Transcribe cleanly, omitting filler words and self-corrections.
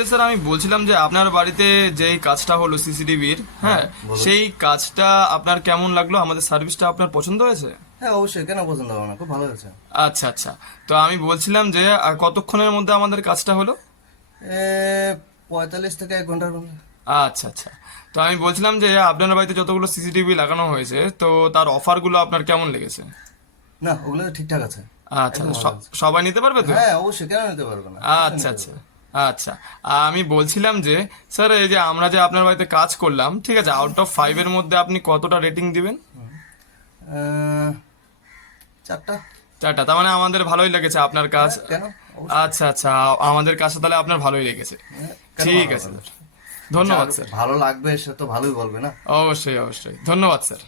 আছে স্যার, আমি বলছিলাম যে আপনার বাড়িতে যেই কাজটা হলো সিসিটিভির, হ্যাঁ, বলুন। সেই কাজটা আপনার কেমন লাগলো? আমাদের সার্ভিসটা আপনার পছন্দ হয়েছে? হ্যাঁ অবশ্যই, কেন পছন্দ হবে না, খুব ভালো হয়েছে। আচ্ছা আচ্ছা। তো আমি বলছিলাম যে কতক্ষণের মধ্যে আমাদের কাজটা হলো? এ 45 থেকে 1 ঘন্টার মধ্যে। আচ্ছা আচ্ছা। তো আমি বলছিলাম যে আপনার বাড়িতে যতগুলো সিসিটিভি লাগানো হয়েছে, তো তার অফারগুলো আপনার কেমন লেগেছে? না, ওগুলো তো ঠিকঠাক আছে, আচ্ছা, একদম ভালো আছে। সবাই নিতে পারবে তো? হ্যাঁ অবশ্যই, কেন নিতে পারবে না, অবশ্যই আচ্ছা নিতে আচ্ছা। পারবে। আচ্ছা, আমি বলছিলাম যে স্যার, এই যে আমরা যে আপনার বাড়িতে কাজ করলাম, ঠিক আছে, আউট অফ 5-এর মধ্যে আপনি কতটা রেটিং দিবেন? আহ, 4টা। 4টা। তার মানে আমাদের ভালোই লেগেছে আপনার কাজ। হ্যাঁ, কেন, অবশ্যই। আচ্ছা আচ্ছা, আমাদের কাজটা তাহলে আপনার ভালোই লেগেছে। হ্যাঁ, কেন ঠিক ভালো আছে লাগবে না? স্যার, ধন্যবাদ যার স্যার। ভালো লাগবে সে তো ভালোই বলবে না। অবশ্যই অবশ্যই, ধন্যবাদ স্যার।